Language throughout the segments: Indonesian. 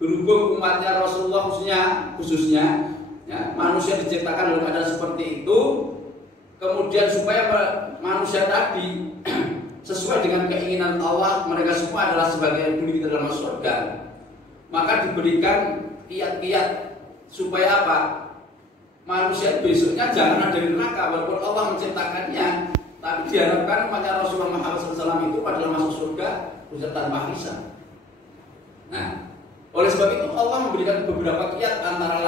berhubung umatnya Rasulullah khususnya ya, manusia diciptakan dalam keadaan seperti itu, kemudian supaya manusia tadi sesuai dengan keinginan Allah, mereka semua adalah sebagai penghuni kita dalam surga, maka diberikan kiat-kiat supaya apa? Manusia besoknya jangan ada di neraka walaupun Allah menciptakannya, tapi diharapkan umatnya Rasulullah Muhammad SAW itu adalah masuk surga tanpa hisab. Nah, oleh sebab itu Allah memberikan beberapa kiat antara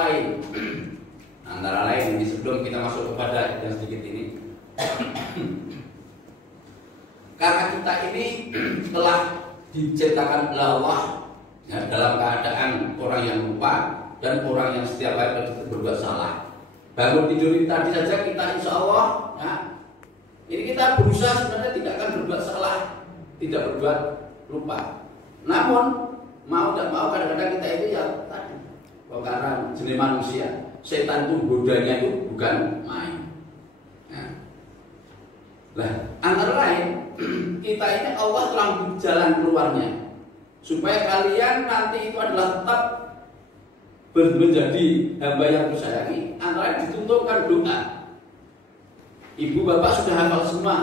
lain ini sebelum kita masuk kepada yang sedikit ini. Karena kita ini telah diciptakan oleh Allah ya, dalam keadaan orang yang lupa dan orang yang setiap hari berbuat salah. Bangun tidur tadi saja kita insya Allah ya, ini kita berusaha sebenarnya tidak akan berbuat salah, tidak berbuat lupa. Namun mau tidak mau kadang-kadang kita itu ya tadi, karena jenis manusia, setan itu godanya itu bukan main. Nah, antara lain kita ini Allah telah memberi jalan keluarnya supaya kalian nanti itu adalah tetap menjadi hamba yang kusayangi. Antara lain dituntutkan doa. Ibu bapak sudah hafal semua.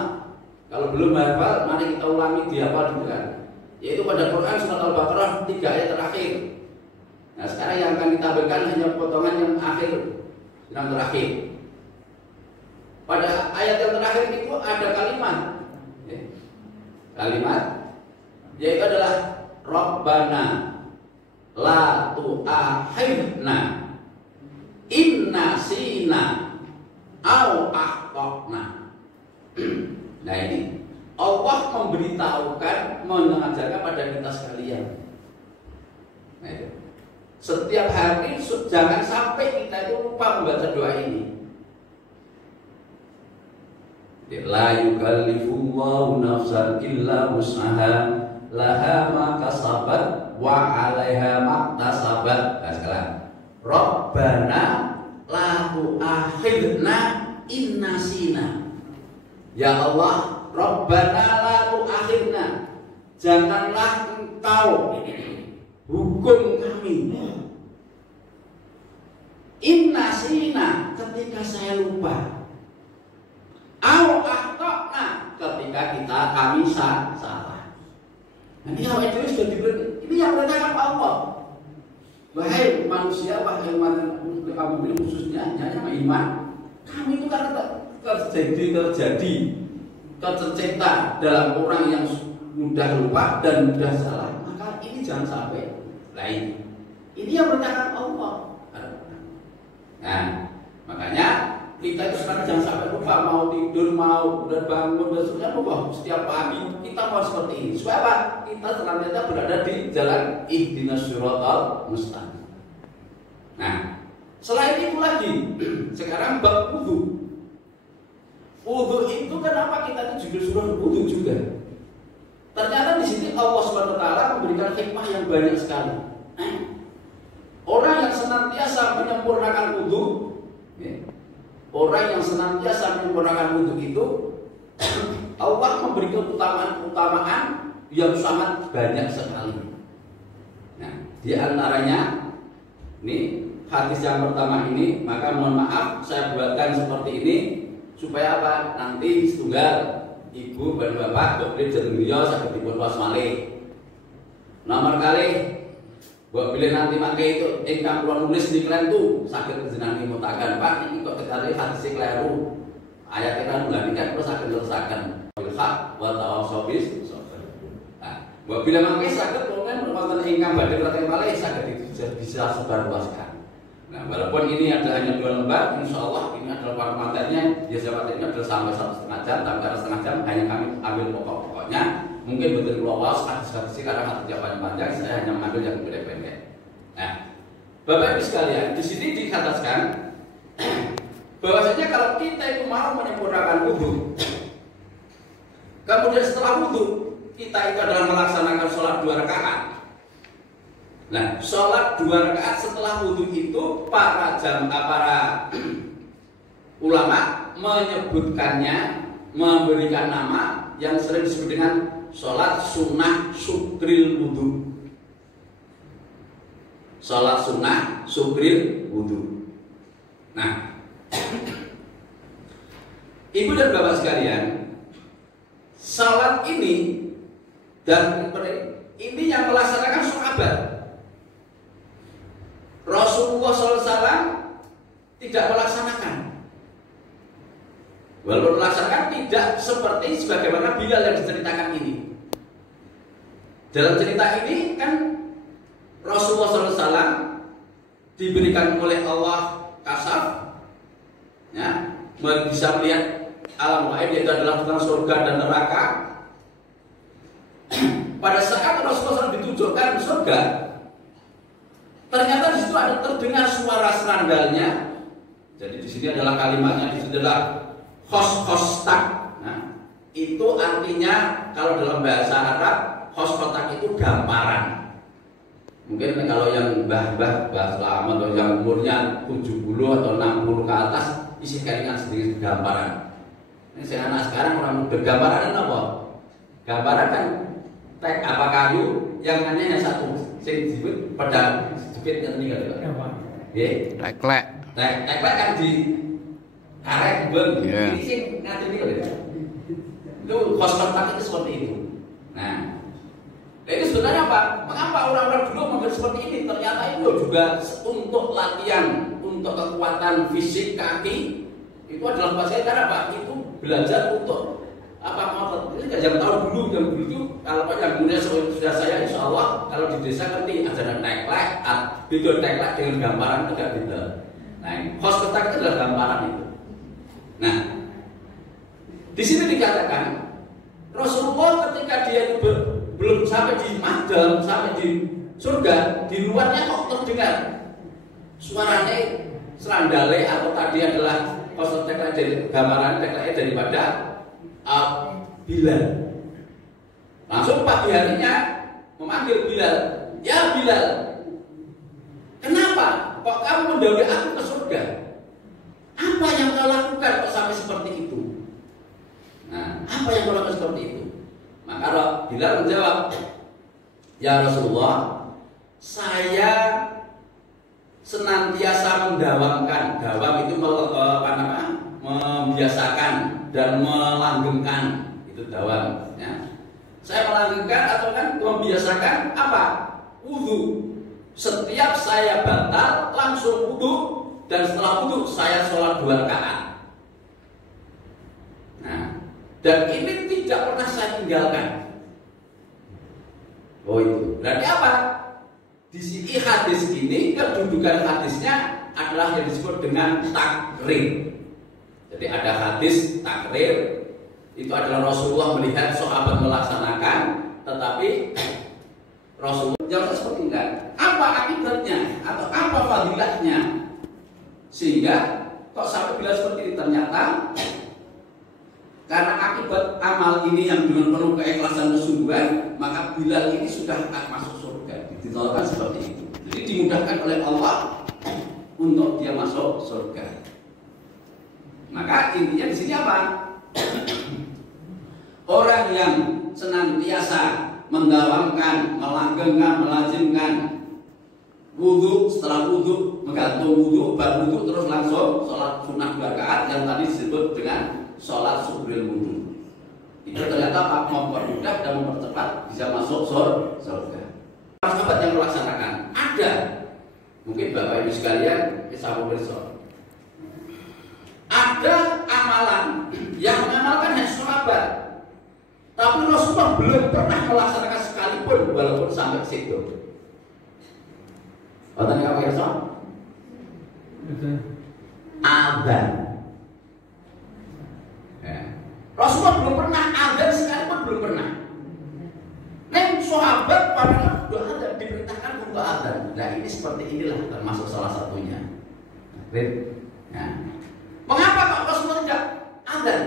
Kalau belum hafal, mari kita ulangi dihafal dulu kan. Yaitu pada Quran surat Al-Baqarah 3 ayat terakhir. Nah sekarang yang akan kita berikan hanya potongan yang akhir, yang terakhir. Pada ayat yang terakhir itu ada kalimat, yaitu adalah Rabbana la tu'akhidna inna sina au akhtana. Nah ini Allah memberitahukan, mengajarkan pada kita sekalian. Nah, itu. Setiap hari jangan sampai kita itu lupa membaca doa ini. La yukallifullahu nafsan illa wus'aha laha ma kasabat wa 'alaiha ma iktasabat. Nah, sekarang Rabbana la tu'akhidna in nasina. Ya Allah, Rabbana la tu'akhidna, janganlah engkau hukum kami in nasina ketika saya lupa, au akhtana ketika kami salah. Nah, ini awal itu sudah diberi, ini yang perintahkan Allah. Wahai manusia, wahai kamu khususnya hanya iman, kami itu karena tercipta dalam orang yang mudah lupa dan mudah salah, maka ini jangan sampai lain. Ini yang perintahkan Allah. Nah, makanya kita itu sekarang jangan sampai lupa, mau tidur, mau udah bangun dan seterusnya lupa. Setiap pagi kita mau seperti ini. Supaya apa? Kita senantiasa berada di jalan ihdinas siratal mustaqim. Nah, selain itu lagi, sekarang bab wudu. Wudu itu kenapa kita itu juga suruh wudu juga? Ternyata di sini Allah SWT memberikan hikmah yang banyak sekali. Orang yang senantiasa menyempurnakan wudu, orang yang senantiasa menyempurnakan wudu itu, Allah memberikan keutamaan yang sangat banyak sekali. Nah, di antaranya ini hadis yang pertama ini, maka mohon maaf saya buatkan seperti ini supaya apa? Nanti setunggal ibu dan bapak boleh jenengnya saged dipun wasmale. Nomor kali buat bila nanti pakai itu ingkang kula nulis di klentu saged jenengan mutaken Pak iki kok ketare hadis kleru. Ayat kita nulankan terus saged leresaken bil haq wa tawassaw bis sabr. Nah, buat bila mangke saged wonten wonten ingkang badhe kraten malih saged bisa sebarluaskan. Nah, walaupun ini ada hanya 2 lembar, insya Allah ini adalah materinya. Biasa materinya adalah sampai 1,5 jam, tapi karena setengah jam hanya kami ambil pokok-pokoknya. Mungkin betul luas, hadis-hadis karena hadis jawaban panjang, saya hanya mengambil yang pendek-pendek. Nah, Bapak Ibu sekalian, di sini dikatakan bahwasanya kalau kita itu mau menyempurnakan wudu, kemudian setelah wudu kita itu adalah melaksanakan sholat 2 rakaat. Nah, sholat 2 rakaat setelah wudhu itu para ulama menyebutkannya, memberikan nama yang sering disebut dengan sholat sunnah sutril wudhu. sholat sunnah subril wudu. Nah, ibu dan bapak sekalian, sholat ini dan ini yang melaksanakan sahabat. Rasulullah SAW tidak melaksanakan. Walaupun melaksanakan tidak seperti sebagaimana Bilal yang diceritakan ini. Dalam cerita ini kan Rasulullah SAW diberikan oleh Allah kasaf, ya, bisa melihat alam gaib, yaitu adalah tentang surga dan neraka. Pada saat Rasulullah SAW ditunjukkan surga, ternyata di situ ada terdengar suara serandalnya. Jadi di sini adalah kalimatnya, di sini adalah khos-khostak. Nah, itu artinya kalau dalam bahasa Arab khos-khostak itu gambaran. Mungkin kalau yang mbah-mbah Selamat atau yang umurnya 70 atau 60 ke atas isi keringan sedikit gambaran. Ini si anak sekarang orang muda gambaran apa? Gambaran kan tek apa kayu yang hanya satu sing disebut pedang jepit yang ini kan. Nggih. Teklek. Teklek kan di karet beng. Ini sih ngaten niku lho. Itu khos-khostak itu seperti itu. Nah, itu sebenarnya apa? Mengapa orang-orang dulu mengambil seperti ini? Ternyata itu juga untuk latihan, untuk kekuatan fisik kaki. Itu adalah bahasa karena apa? Itu belajar untuk apa mau? Ini kan jam tahun dulu itu kalau yang muda sudah saya insya Allah kalau di desa ngerti ajaran teklek, video teklek dengan gambaran itu tidak beda. Nah, khos-khostak itu adalah gambaran itu. Nah, di sini dikatakan Rasulullah ketika dia itu belum sampai di Madam, sampai di surga, di luarnya kok terdengar suaranya serandale atau tadi adalah kosong teklek dari gambaran tekleknya daripada Bilal. Langsung pagi harinya memanggil Bilal, ya Bilal, kenapa kok kamu mendahului aku ke surga? Apa yang kau lakukan kok sampai seperti itu? Nah, apa yang kau lakukan seperti itu? Maka Bilal menjawab, ya Rasulullah, saya senantiasa mendawamkan. Dawam itu membiasakan dan melanggengkan, itu dawam. Ya. Saya melanggengkan atau kan membiasakan apa? Wudu. Setiap saya batal langsung wudu, dan setelah wudu saya sholat 2 rakaat. Nah, dan ini tidak pernah saya tinggalkan. Oh itu berarti apa? Di sini hadis ini kedudukan hadisnya adalah yang disebut dengan takrir. Jadi ada hadis takrir, itu adalah Rasulullah melihat sahabat melaksanakan, tetapi Rasulullah jawab seperti enggak. Apa akibatnya atau apa fadilahnya sehingga kok sampai bila seperti ini? Ternyata karena akibat amal ini yang dengan penuh keikhlasan kesungguhan, maka Bilal ini sudah masuk surga. Ditolakkan seperti itu. Jadi dimudahkan oleh Allah untuk dia masuk surga. Maka intinya di sini apa? Orang yang senantiasa mendawamkan, melanggengkan, melazimkan wudu, setelah wudu menggantung wudu, baru wudu terus langsung sholat sunnah 2 rakaat yang tadi disebut dengan sholat subril wudu. Itu ternyata Pak mempermudah dan mempercepat bisa masuk surga. Sahabat yang melaksanakan ada, mungkin Bapak Ibu sekalian bisa bersama. Ada amalan yang mengamalkan hanya sahabat, tapi Rasulullah belum pernah melaksanakan sekalipun walaupun sampai situ. Tadi apa ya soal? Adzan. Rasulullah belum pernah adzan sekalipun belum pernah. Neng sahabat pada doa diperintahkan untuk adzan. Nah ini seperti inilah termasuk salah satunya. Nah, mengapa kok Rasulullah tidak adzan?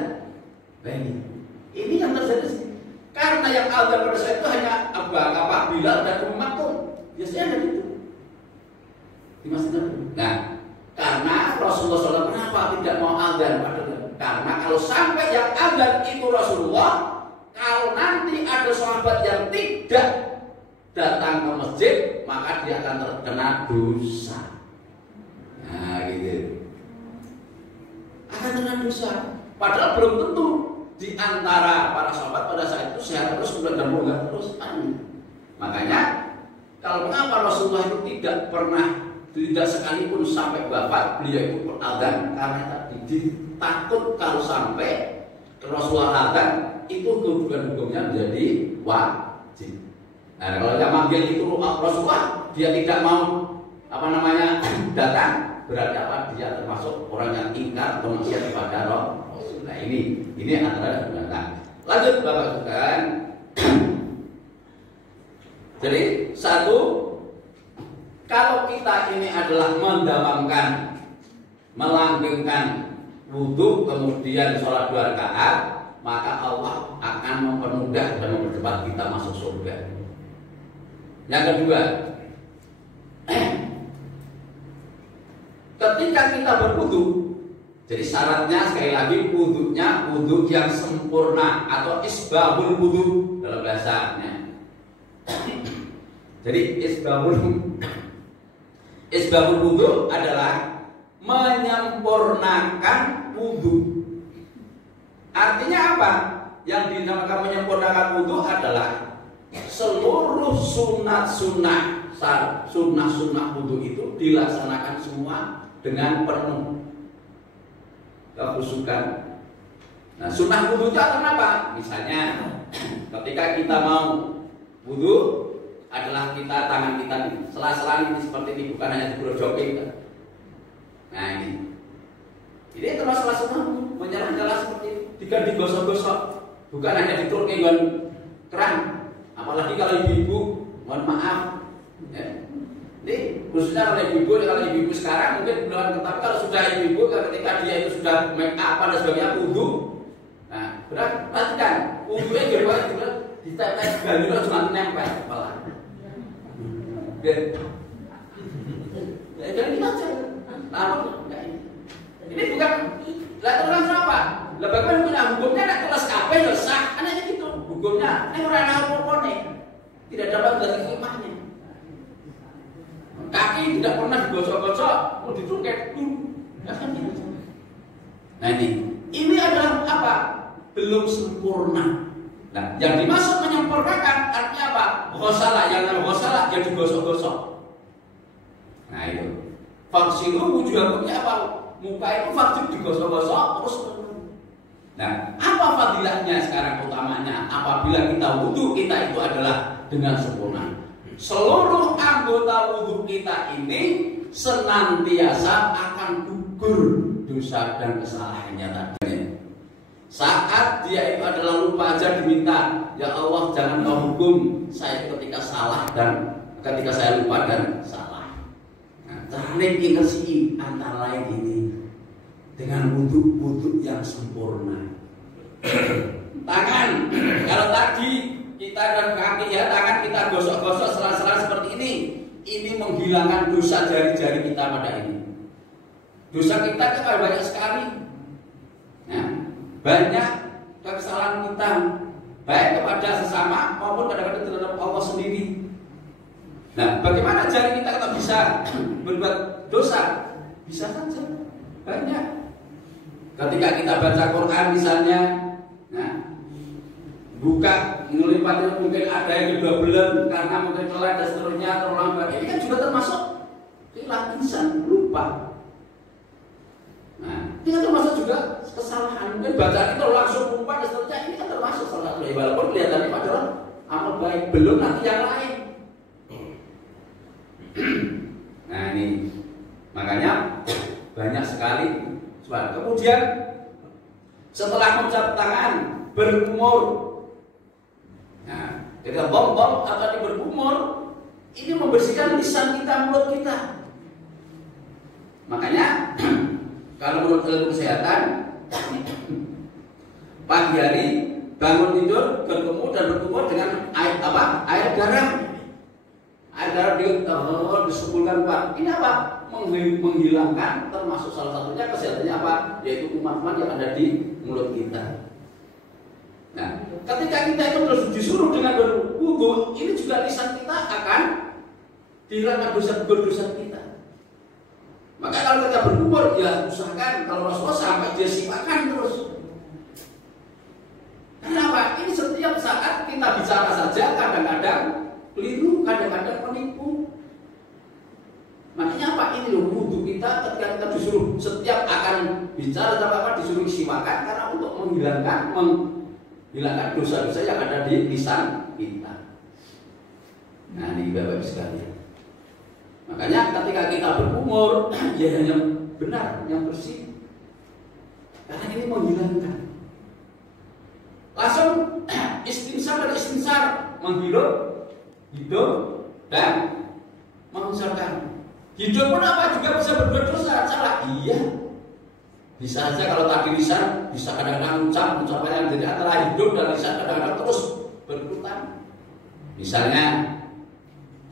Ini yang terjadi karena yang adzan pada saat itu hanya apa Bilal dan Ummu Maktum. Biasanya ada itu. Nah, karena Rasulullah SAW kenapa tidak mau adzan? Karena kalau sampai yang adzan itu Rasulullah, kalau nanti ada sahabat yang tidak datang ke masjid, maka dia akan terkena dosa. Nah, gitu. Akan terkena dosa. Padahal belum tentu di antara para sahabat pada saat itu sehat terus kemudian enggak terus. Makanya kalau mengapa Rasulullah itu tidak sekalipun sampai wafat beliau itu berazan, karena tadi takut kalau sampai Rasulullah azan itu hukumnya menjadi wajib. Nah, kalau dia manggil itu Rasulullah, dia tidak mau datang, berarti apa? Dia termasuk orang yang ingkar atau maksiat kepada Rasul. Nah, ini antara gunakan. Lanjut Bapak sekalian. Jadi satu, kalau kita ini adalah mendawamkan, melanggengkan wudhu kemudian sholat 2 rakaat, maka Allah akan mempermudah dan mempercepat kita masuk surga. Yang kedua, ketika kita berwudhu, jadi syaratnya sekali lagi wudhunya wudhu yang sempurna atau isbahul wudhu dalam bahasanya. Jadi isbahul wudhu adalah menyempurnakan wudhu. Artinya apa? Yang dinamakan menyempurnakan wudhu adalah seluruh sunnah-sunnah wudhu itu dilaksanakan semua dengan penuh kekhusyukan. Nah, sunnah wudhu itu apa? Misalnya ketika kita mau wudhu adalah tangan kita sela-sela ini seperti ini, bukan hanya digrojokin. Nah, ini termasuk sunnah menyerah-nyerah seperti ini, jika digosok-gosok, bukan hanya diturun ke keran. Apalagi kalau ibu-ibu, mohon maaf, ya. Ini khususnya kalau ibu-ibu sekarang mungkin belum, tapi kalau sudah ibu-ibu ketika dia itu sudah make up dan sebagainya wudhu, nah benar perhatikan wudhunya juga diteteh gandul cuma nempel kepala. Jadi kita aja. Ini bukan terus apa? Bagaimana hukumnya nak kelas kabeh ya sah, anaknya gitu. Hukumnya ini ora ana apa-apane. Tidak dapat dari hikmahnya. Kaki tidak pernah digosok-gosok, mau dicungkek dulu. Nah, ini adalah apa? Belum sempurna. Nah, yang dimaksud menyempurnakan artinya apa? Ghosalah, yang namanya ghosalah yang digosok-gosok. Nah, itu. Faksilu wujuhakumnya apa? Muka itu vaksin digosok-gosok terus. Nah, apa fadilahnya sekarang utamanya? Apabila kita wudhu, kita itu adalah dengan sempurna. Seluruh anggota wudhu kita ini senantiasa akan gugur dosa dan kesalahannya tadi. Saat dia itu adalah lupa aja diminta, ya Allah jangan kau hukum saya ketika salah dan ketika saya lupa dan salah. Nah, caranya ingersi antara lain ini dengan wudhu yang sempurna. Tangan, kalau tadi kita dan kaki ya, tangan kita gosok-gosok sela-sela seperti ini menghilangkan dosa jari-jari kita pada ini. Dosa kita kan banyak sekali. Nah, banyak kesalahan kita baik kepada sesama maupun kadang-kadang terhadap Allah sendiri. Nah, bagaimana jari kita kalau bisa berbuat dosa? Bisa saja, banyak. Ketika kita baca Quran misalnya, nah, buka ngelipatnya mungkin ada yang kedobelen karena mungkin telat dan seterusnya terlambat. Ini kan juga termasuk hilang insan, lupa. Nah, ini kan termasuk juga kesalahan. Mungkin bacaan itu langsung umpan dan seterusnya. Ini kan termasuk salah satu. Walaupun kelihatannya padahal amal baik, belum nanti yang lain. Nah, ini makanya banyak sekali. Kemudian setelah mengucap tangan berkumur. Nah, ketika bom atau berkumur, ini membersihkan lisan kita, mulut kita. Makanya kalau menurut ilmu kesehatan, pagi hari bangun tidur berkumur dengan air apa? Air garam. Air garam disebulkan Pak. Ini apa? Menghilangkan, termasuk salah satunya kesehatannya apa? Yaitu kuman-kuman yang ada di mulut kita. Nah, ketika kita itu terus disuruh dengan berwudu, ini juga lisan kita akan dihilangkan dosa kita. Maka kalau kita berkumur, ya usahakan kalau Rasulullah sampai dia sipakan terus. Kenapa? Ini setiap saat kita bicara saja kadang-kadang keliru, kadang-kadang menipu. Makanya apa? Ini loh wudu kita ketika kita disuruh setiap akan bicara apa disuruh sipakan karena untuk menghilangkan dosa-dosa yang ada di lisan kita. Nah ini Bapak sekalian. Makanya ketika kita berkumur, ya yang benar, yang bersih. Karena ini menghilangkan. Langsung istinsar dan istinsar, menghirup, hidup dan mengucapkan. Hidup pun apa juga bisa berbuat dosa, salah. Iya. Bisa aja kalau tadi lisan bisa kadang-kadang ucapan yang jadi antara hidup dan lisan kadang-kadang terus berputar. Misalnya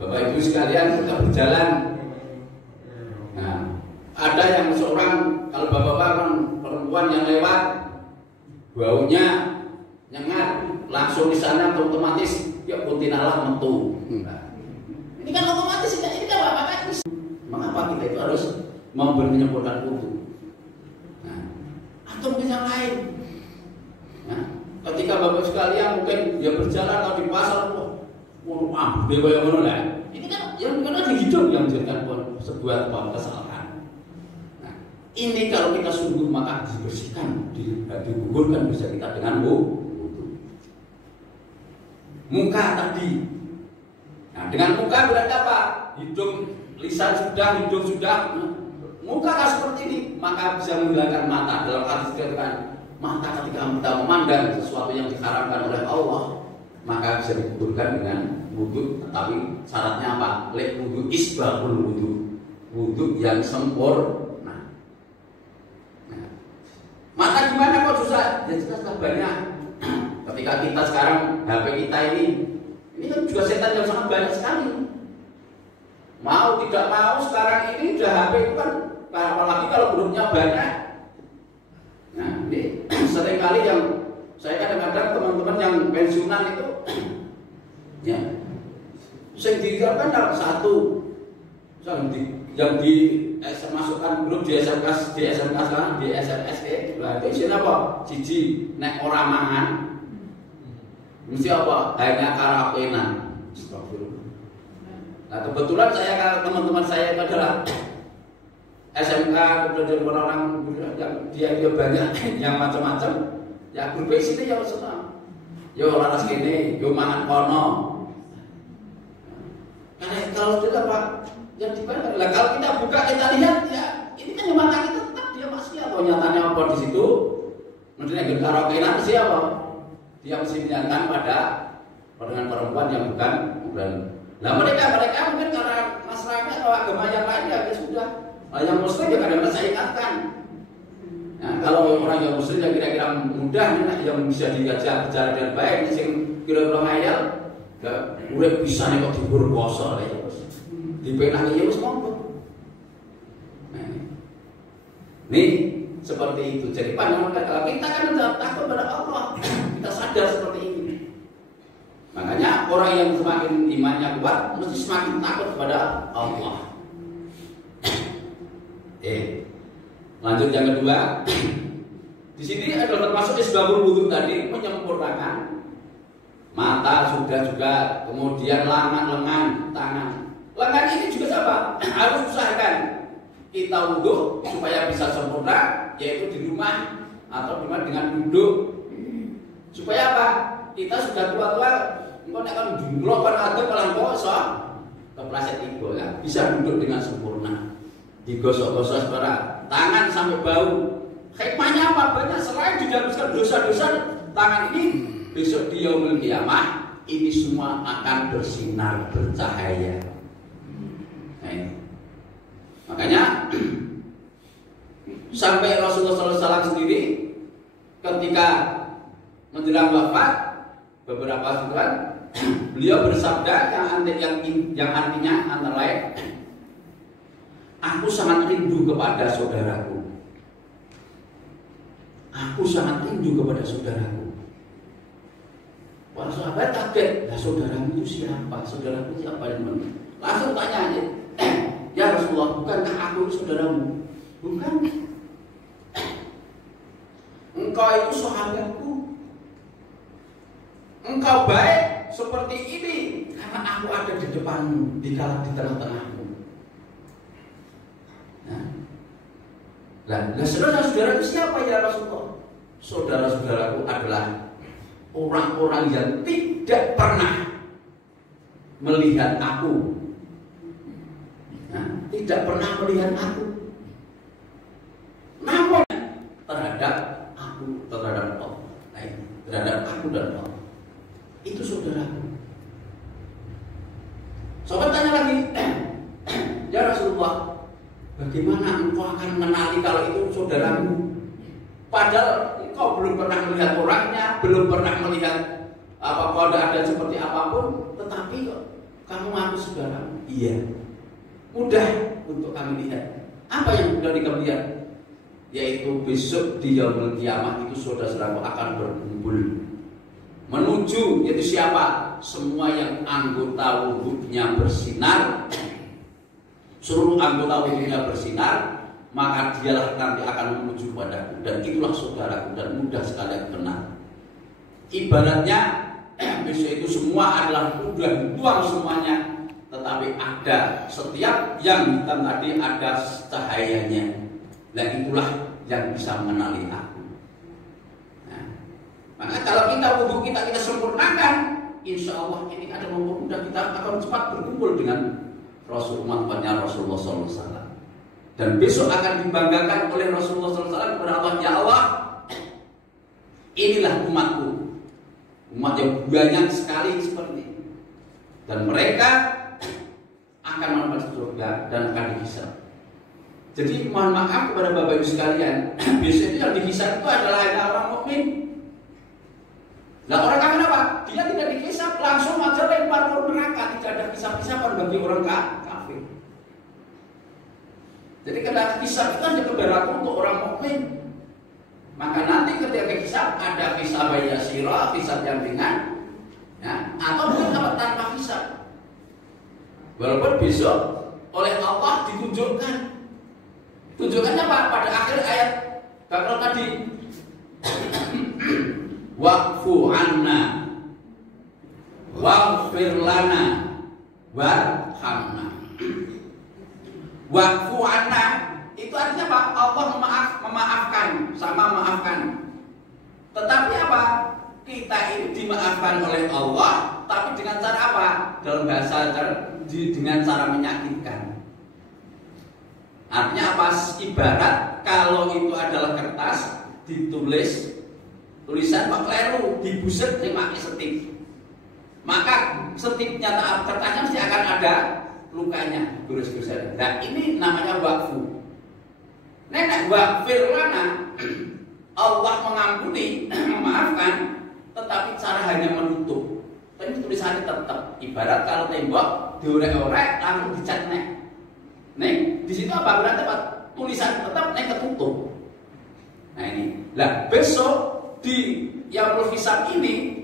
Bapak Ibu sekalian kita berjalan. Nah, ada yang seorang kalau bapak-bapak perempuan yang lewat baunya nyengat, langsung di sana otomatis ya puntinalah metu. Nah, ini kan otomatis ini kan apa kan? Mengapa kita itu harus menyempurnakan wudu? Nah, atau mungkin yang lain. Nah, ketika bapak sekalian mungkin dia berjalan atau di pasar, dewa yang mana lah? Ini kan yang bukan ada hidup yang menjadikan sebuah kesalahan. Nah, ini kalau kita sungguh maka dibersihkan, digugurkan dosa kita dengan wudu. Muka tadi. Nah, dengan muka berarti apa? Hidung, lisan sudah, hidung sudah. Muka kalau seperti ini maka bisa menghilangkan mata. Dalam hadis dikatakan mata ketika kita memandang sesuatu yang diharamkan oleh Allah maka bisa digugurkan dengan wudu, tapi syaratnya apa? Lek wudu isbahul wudu, wudu yang sempurna. Nah, mata gimana kok susah? Ya jelas banyak. Ketika kita sekarang HP kita ini kan juga setan yang sangat banyak sekali. Mau tidak mau sekarang ini udah HP itu kan, apalagi kalau grupnya banyak. Nah ini seringkali yang saya kadang-kadang teman-teman yang pensiunan itu ya sing digarapkan dalam satu yang di masukkan grup di SMS sekarang di SMS berarti isinya apa? Cici nek ora mangan mesti apa? Hanya karapenan. Nah kebetulan saya teman-teman saya itu adalah SMK kemudian orang yang dia banyak yang macam-macam. Ya grup sini ya senang. Yo laras kene, yo mangan kono. Karena kalau tidak Pak, yang dibalik lah kalau kita buka kita lihat ya ini kan mata kita tetap dia masih atau nyatanya apa di situ. Maksudnya kita karaoke nanti siapa? Dia mesti menyatakan pada dengan perempuan yang bukan. Nah mereka mungkin karena masyarakat atau agama yang lain ya sudah. Yang muslim ya kadang-kadang saya ingatkan. Nah, kalau orang yang muslim yang kira-kira mudah yang bisa diajak bicara dengan baik, sing kira-kira ngayal, urip bisa nih kok dibur poso ya. Dipenah ya wis monggo. Nah, ini seperti itu. Jadi pandangan kalau kita kan takut pada Allah, kita sadar seperti ini. Makanya orang yang semakin imannya kuat mesti semakin takut kepada Allah. Lanjut yang kedua. Di sini adalah termasuk isbahul wudu tadi menyempurnakan mata sudah juga, kemudian lengan, tangan. Lengan ini juga apa? Harus usahakan kita wudu supaya bisa sempurna, yaitu di rumah atau dengan duduk. Supaya apa? Kita sudah tua-tua, engkau akan jumlahkan adem malah kosong, kepleset ibu ya, bisa duduk dengan sempurna. Digosok-gosok secara tangan sampai bau. Hikmahnya apa? Banyak. Selain dihapuskan dosa-dosa tangan ini, besok di yaumul qiyamah ini semua akan bersinar bercahaya. Nah, makanya sampai Rasulullah SAW sendiri ketika menjelang wafat beberapa bulan beliau bersabda yang artinya antara lain, aku sangat rindu kepada saudaraku. Aku sangat rindu kepada saudaraku. Para sahabat kaget, lah saudaramu itu siapa? Saudaramu siapa yang mana? Langsung tanya aja, ya Rasulullah, bukankah aku itu saudaramu? Bukan. Engkau itu sahabatku. Engkau baik seperti ini karena aku ada di depanmu, di tengah-tengahmu. Nah, saudara-saudara itu siapa ya Rasulullah? Saudara-saudaraku adalah orang-orang yang tidak pernah melihat aku. Tidak pernah melihat aku. Namun terhadap aku, terhadap Allah. Terhadap aku dan Allah. Itu saudaraku. Sahabat tanya lagi, ya Rasulullah, bagaimana engkau akan mengenali kalau itu saudaramu? Padahal engkau belum pernah melihat orangnya, belum pernah melihat kalau ada seperti apapun, tetapi kamu ngaku saudaramu. Iya, mudah untuk kami lihat. Apa yang mudah kami lihat? Yaitu besok di yaumul kiamah itu saudara-saudaraku akan berkumpul menuju, yaitu siapa? Semua yang anggota wudhunya bersinar, seluruh anggota wudhunya bersinar, maka dialah nanti akan menuju padaku, dan itulah saudaraku, dan mudah sekali aku kenal. Ibaratnya besok itu semua adalah udah buang semuanya, tetapi ada setiap yang hitam tadi ada cahayanya. Dan itulah yang bisa mengenali aku. Nah, maka kalau kita wudhu kita sempurnakan, insya Allah ini akan mempermudah kita akan cepat berkumpul dengan Rasul umatnya Rasulullah SAW. Dan besok akan dibanggakan oleh Rasulullah SAW kepada Allah, ya Allah, inilah umatku, umat yang banyak sekali seperti ini, dan mereka akan mendapat surga dan akan dihisab. Jadi mohon maaf kepada Bapak Ibu sekalian, biasanya yang dihisab itu adalah hanya orang mukmin. Nah, orang kafir apa? Dia tidak dihisab, langsung aja lempar ke neraka, tidak ada hisab-hisaban bagi orang kafir. Jadi karena hisab itu hanya kebenaran untuk orang mukmin. Maka nanti ketika hisab ada hisab yasira, hisab yang ringan, ya, atau mungkin tanpa hisab. Walaupun besok oleh Allah ditunjukkan. Tunjukkannya apa? Pada akhir ayat bakal tadi wa'fu anna waghfir lana warhamna. Wa'fu anna itu artinya apa? Allah memaafkan, sama maafkan. Tetapi apa? Kita ini dimaafkan oleh Allah, tapi dengan cara apa? Dalam bahasa dengan cara menyakitkan. Artinya apa? Ibarat kalau itu adalah kertas ditulis tulisan kok keliru, dibuset pakai setip, maka setipnya kertasnya mesti akan ada lukanya, gurus-gurusan. Nah ini namanya wakfu. Nek waghfir lana, Allah mengampuni, memaafkan, tetapi cara hanya menutup. Tapi tulisannya tetap. Ibarat kalau tembok diorek-orek langsung dicat nek. Nek di situ apa berarti apa? Tulisan tetap nek ketutup. Nah ini. Lah besok di yaumul hisab ini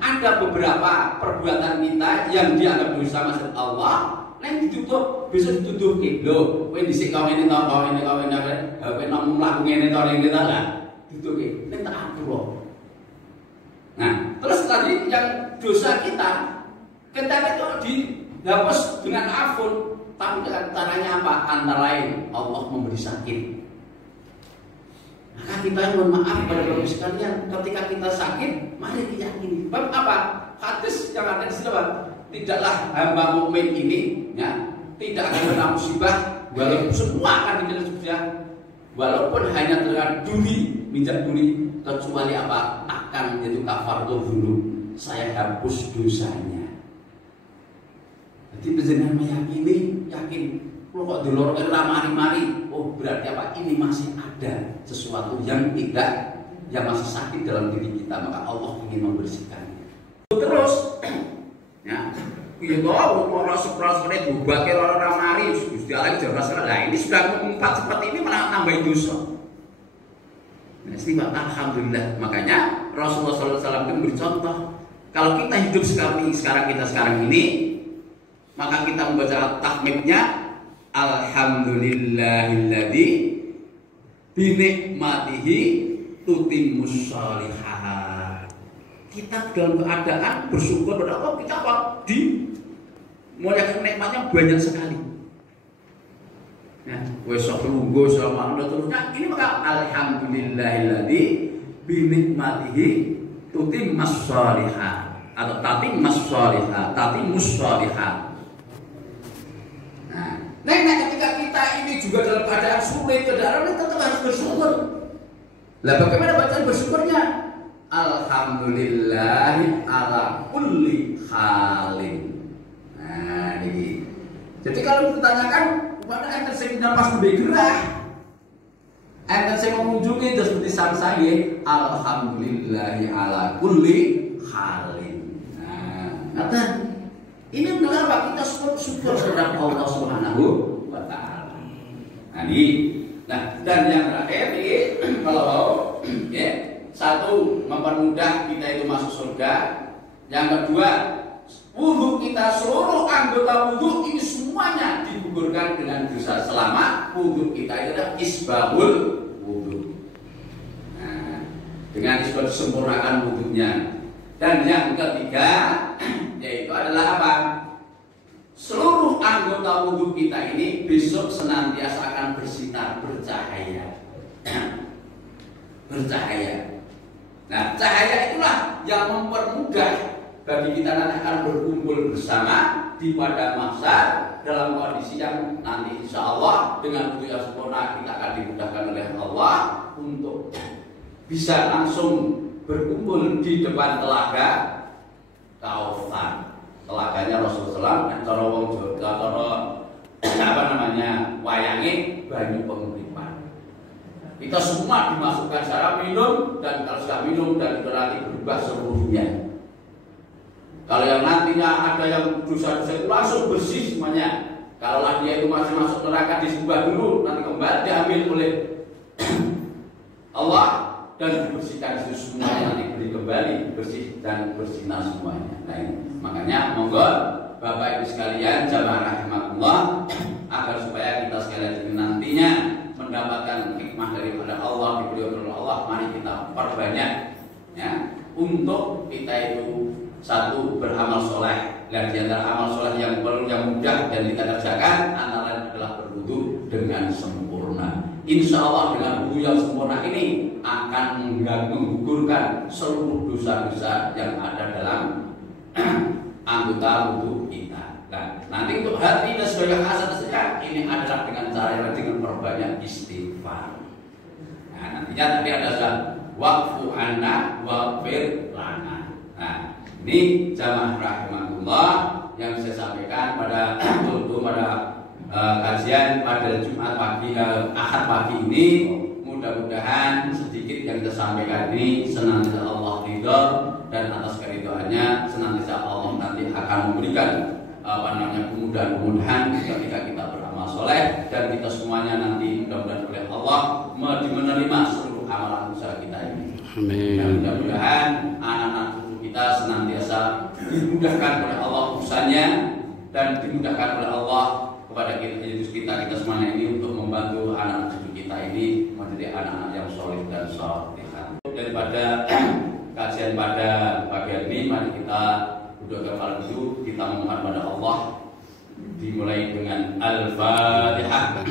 ada beberapa perbuatan kita yang dianggap dosa maksud Allah. Nek ditutup, besok dituduh lho, kowe dhisik kau ngene to, kau ngene, kowe namung mlaku ngene to ning kita lah. Dituduh nek tak ampura. Nah, terus tadi yang dosa kita itu dihapus dengan afun. Tapi caranya apa? Antara lain Allah memberi sakit. Maka kita mohon maaf pada Bapak sekalian, ketika kita sakit, mari diyakini. Bab apa? Hadis yang ada di sini apa? Tidaklah hamba mukmin ini, ya, tidak akan kena musibah, walaupun semua akan dikena musibah, walaupun hanya dengan duri, minyak duri, kecuali apa? Akan itu kafaratu dulu, saya hapus dosanya. Jadi penjenengan meyakini, yakin, kalau kok dilorong mari-mari, oh berarti apa? Ini masih ada sesuatu yang tidak, yang masih sakit dalam diri kita, maka Allah ingin membersihkannya. Terus, ya, itu orang seperti buatnya orang mari, sudah lagi jelas. Nah ini sudah mengumpat seperti ini malah nambahin dosa. Nah, alhamdulillah, makanya Rasulullah SAW memberi contoh. Kalau kita hidup sekarang ini, maka kita membaca tahmidnya alhamdulillahilladzi binikmatihi tutimmus shalihat. Kita dalam keadaan bersyukur pada Allah, kita apa? Dimuliakan nikmatnya banyak sekali. Nah, besok lungguh sama terusnya ini maka alhamdulillahilladzi binikmatihi tutimmus shalihat atau tatimmus shalihat. Nah, ketika kita ini juga dalam keadaan sulit, keadaan ini tetap harus bersyukur. Lah bagaimana bacaan bersyukurnya? Alhamdulillahi ala kulli halin. Nah, ini. Jadi kalau ditanyakan kepada enten sing pas gede gerah, enten sing mengunjungi terus seperti sang saya, alhamdulillahi ala kulli halin. Nah, ini adalah apa? Kita syukur kepada Allah Subhanahu wa taala. Nah, dan yang terakhir ini kalau ya, satu mempermudah kita itu masuk surga. Yang kedua, wudhu kita, seluruh anggota wudhu ini semuanya digugurkan dengan dosa selama wudhu kita itu adalah isbahul wudhu. Nah, dengan isbah disempurnakan wudhunya. Dan yang ketiga yaitu adalah apa? Seluruh anggota wudhu kita ini besok senantiasa akan bersinar, bercahaya. Bercahaya. Nah, cahaya itulah yang mempermudah bagi kita nanti akan berkumpul bersama di pada masa dalam kondisi yang nanti insya Allah dengan wudhu yang sempurna kita akan dimudahkan oleh Allah untuk bisa langsung berkumpul di depan telaga Kautsar. Telaganya Rasulullah SAW, wayange banyu penguripan. Kita semua dimasukkan secara minum, dan kalau sudah minum dan itu nanti berubah seluruhnya. Kalau yang nantinya ada yang dosa-dosa itu langsung bersih semuanya. Kalau dia itu masih masuk neraka disembah dulu, nanti kembali diambil oleh Allah dan dibersihkan itu semuanya, nanti beri kembali bersih dan bersinar semuanya. Nah ini makanya monggo Bapak Ibu sekalian jamaah rahimakumullah, agar supaya kita sekalian nantinya mendapatkan hikmah daripada Allah, diberi oleh Allah, mari kita perbanyak ya untuk kita itu satu beramal soleh. Dan di antara amal soleh yang mudah dan kita kerjakan antara lain adalah berwudu dengan sempurna. Insya Allah dengan wudu yang sempurna ini akan menggugurkan seluruh dosa-dosa yang ada dalam anggota wudu kita. Nah, nanti untuk hati dan sebagai hasad saja ini adalah dengan cara dengan perbanyak istighfar. Nah, nantinya tadi ada waqfu anna waqfir lana. Nah, ini jamaah rahimahullah yang saya sampaikan pada kajian pada Jumat pagi, Ahad pagi ini. Mudah-mudahan sedikit yang kita sampaikan ini senantiasa Allah ridho, dan atas keridhoannya senantiasa Allah nanti akan memberikan kemudahan ketika kita beramal soleh, dan kita semuanya nanti mudah-mudahan oleh Allah menerima seluruh amalan usaha kita ini. Amin. Dan mudah-mudahan anak-anak kita senantiasa dimudahkan oleh Allah usahanya, dan dimudahkan oleh Allah kepada kita semuanya ini untuk membantu anak cucu kita ini menjadi anak-anak yang soleh dan salihah. Daripada kajian pada pagi ini, mari kita duduk kepala dulu, kita memohon pada Allah, dimulai dengan Al-Fatihah.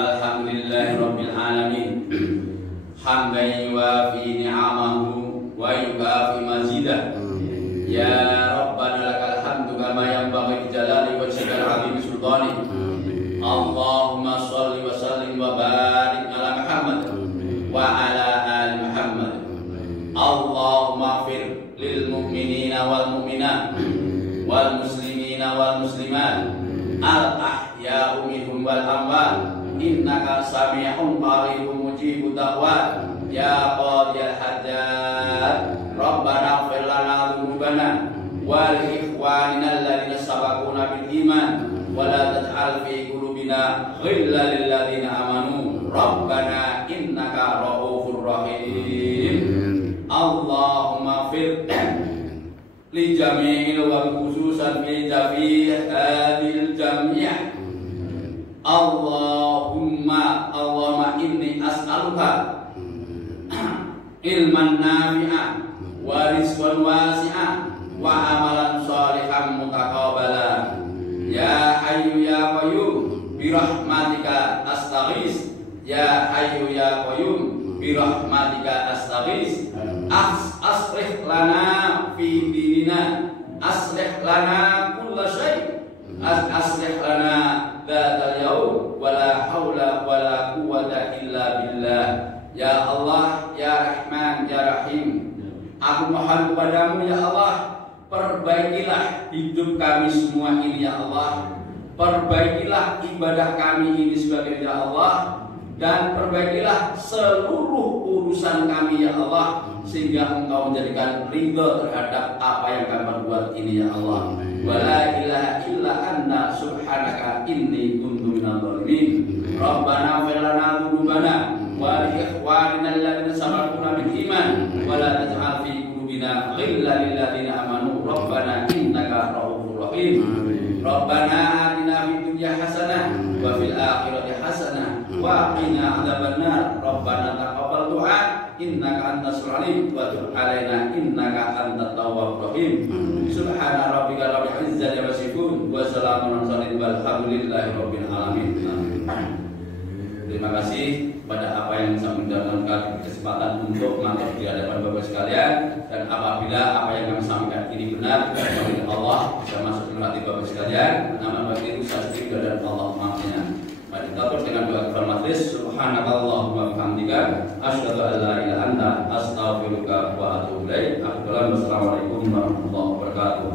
Alhamdulillahi Rabbil Alamin, hamdan yuwafi ni'amahu wa yukafi mazidah. Ya Rabbana lakal hamdu kama yanbaghi li jalali wajhika al-'azim sultani. Allahumma shalli wa sallim wa barik ala Muhammad wa ala ali Muhammad. Allahumma ighfir lil mu'minina wal mu'minat wal muslimina wal muslimat al-ahya'u minhum wal amwat innaka sami'un qaribun mujibud da'wat ya qadiyal hajat rabbana ighfir lana dzunubana wa li ikhwanina alladziina sabaquna bil iman wa la taj'al fi qulubina ghillan lil ladzina amanu rabbana innaka ra'ufur rahim. Allahumma fir li jami'il wa khususan fi hadhil jami'ah. Allahumma inni as'aluka ilman nafi'a wa rizqan wasi'a wa amalan shalihan mutaqabbala. Ya hayyu ya qayyum bi rahmatika astaghis. Ya hayyu ya qayyum bi rahmatika astaghis. Aslih lana fi dinina, aslih lana kulla syai', aslih lana dzatal yaum wala haula wala quwwata illa billah. Ya Allah, ya Rahman, ya Rahim, aku mohon kepadamu ya Allah, perbaikilah hidup kami semua ini ya Allah, perbaikilah ibadah kami ini sebagai ya Allah, dan perbaikilah seluruh urusan kami ya Allah, sehingga Engkau menjadikan ridho terhadap apa yang kami perbuat ini ya Allah. Wala ilaha illa anta subhanaka inni kuntu minadh dhalimin. Rabbana ighfir lana dzunubana wa li ikhwanina alladziina sabaquna bil iman wa la taj'al fi qulubina ghillan lil ladzina amanu rabbana innaka ra'ufur rahim. Rabbana atina fid dunya hasanah wa fil akhirati hasanah wa qina adzabannar. Rabbana taqabbal du'a innaka antas samiul alim wa tub 'alaina innaka antat tawwabur rahim. Subhana rabbika rabbil izzati amma yasifun wa salamun 'alal mursalin walhamdulillahi rabbil alamin. Terima kasih pada apa yang saya mendapatkan kesempatan untuk mantap di hadapan Bapak sekalian, dan apabila apa yang kami sampaikan ini benar dari Allah bisa masuk ke hati Bapak sekalian, nama Bapak itu saya sendiri dan Allah maafnya. Mari kita terus dengan doa kepada majelis. Subhanakallahumma wa bihamdika asyhadu an la ilaha illa anta astaghfiruka wa atubu ilaik. Assalamualaikum warahmatullahi wabarakatuh.